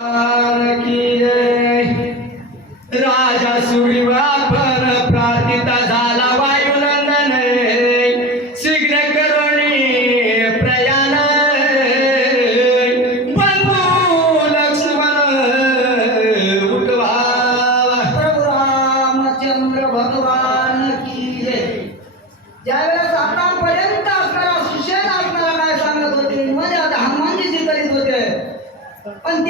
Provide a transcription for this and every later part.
Para que rei, Raja Suriwapa.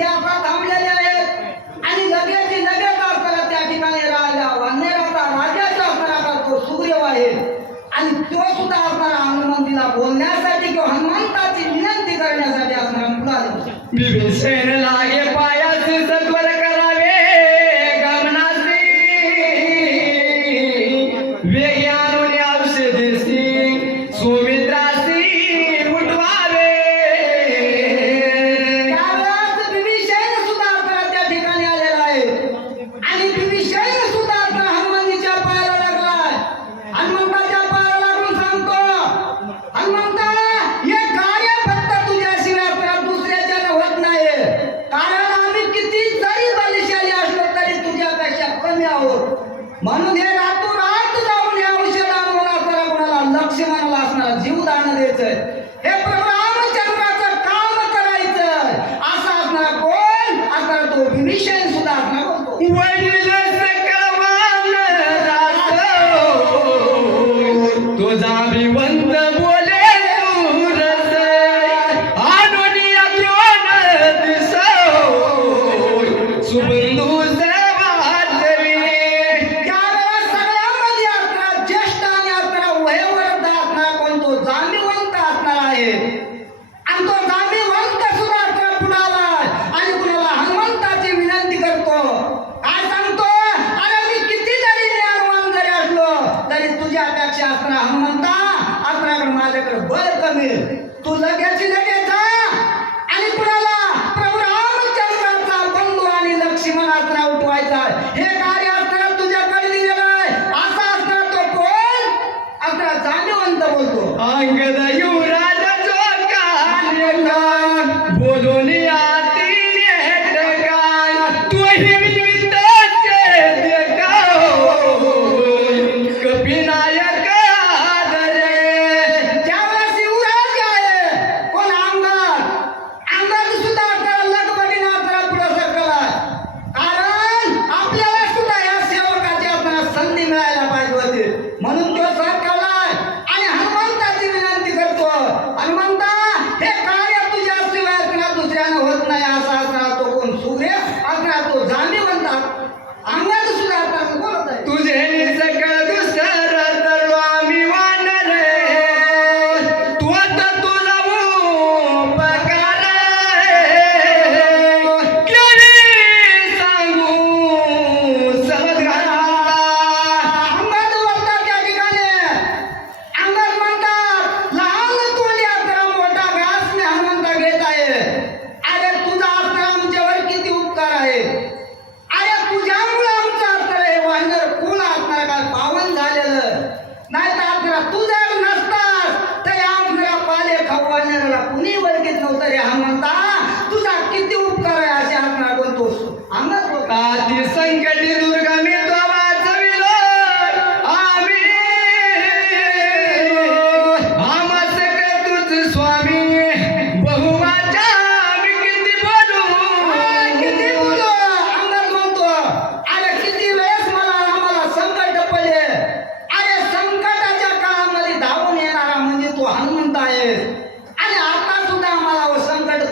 ते आता थांबलेले त्या ठिकाणी राहायला वानेराचा तो सुग्रीव आहे. आणि तो सुद्धा आपल्याला हनुमंतीला बोलण्यासाठी किंवा हनुमंताची विनंती करण्यासाठी आपण मुलाला करावे गमनासी लक्षात असणार हनुमंता असणाकडे माझ्याकडे बळ कमी तू लगेच लगेच आणि कुणाला प्रभू रामचंद्राचा बंधू आणि लक्ष्मण असणा उठवायचा हे कार्य असणार तुझ्याकडे लिहिलेलं आहे असणार तो कोण? असणार जाणीवंत बोलतो. अंगदाई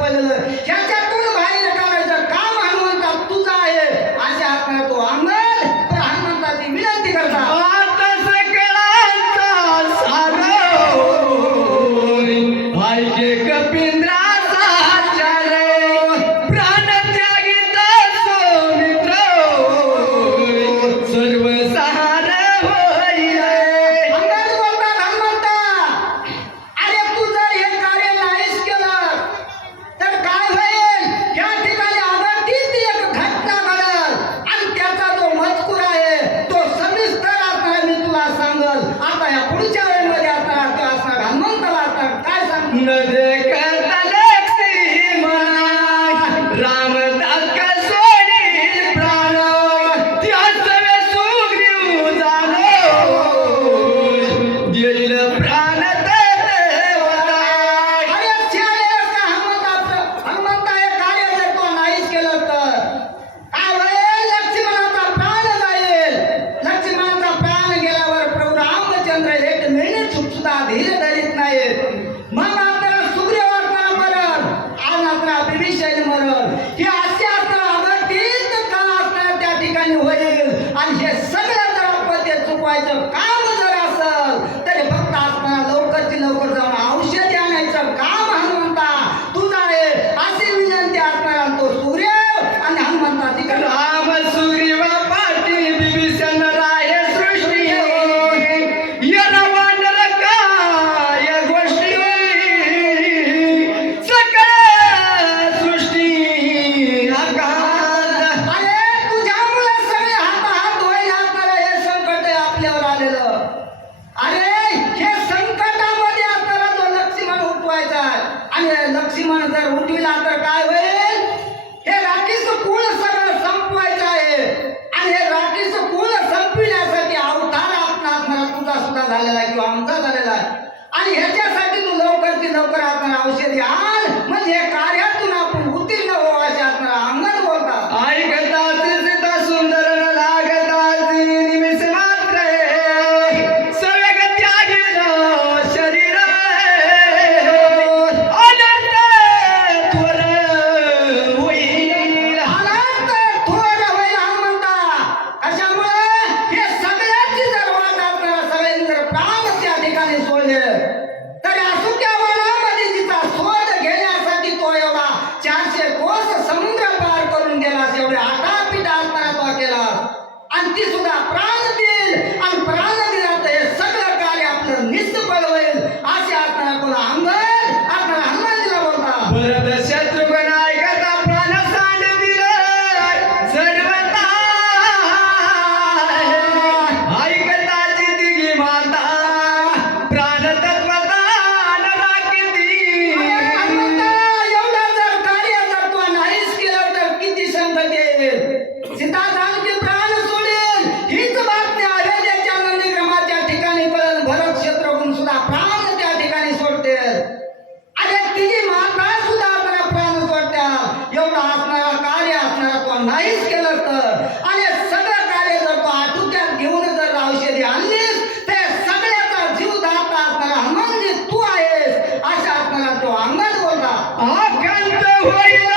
ಮೊಬೈಲ್ ಅಲ್ಲ लवकर आपण औषध आल म्हणजे कार्यात ಆ ಕಾಂತ ಹೋಯಿಲ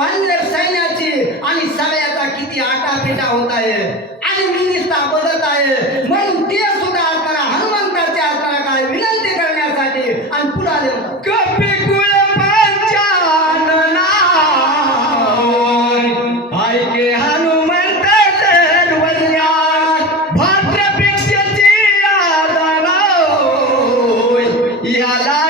वानर सैन्याची आणि सगळ्याचा किती आटापिटा होत आहे. आणि मिनिस्टर बदलत आहे. म्हणून ते सुद्धा असताना हनुमंताच्या असताना काय विनंती करण्यासाठी आणि पुढे आले yeah. कुळ हनुमंत याला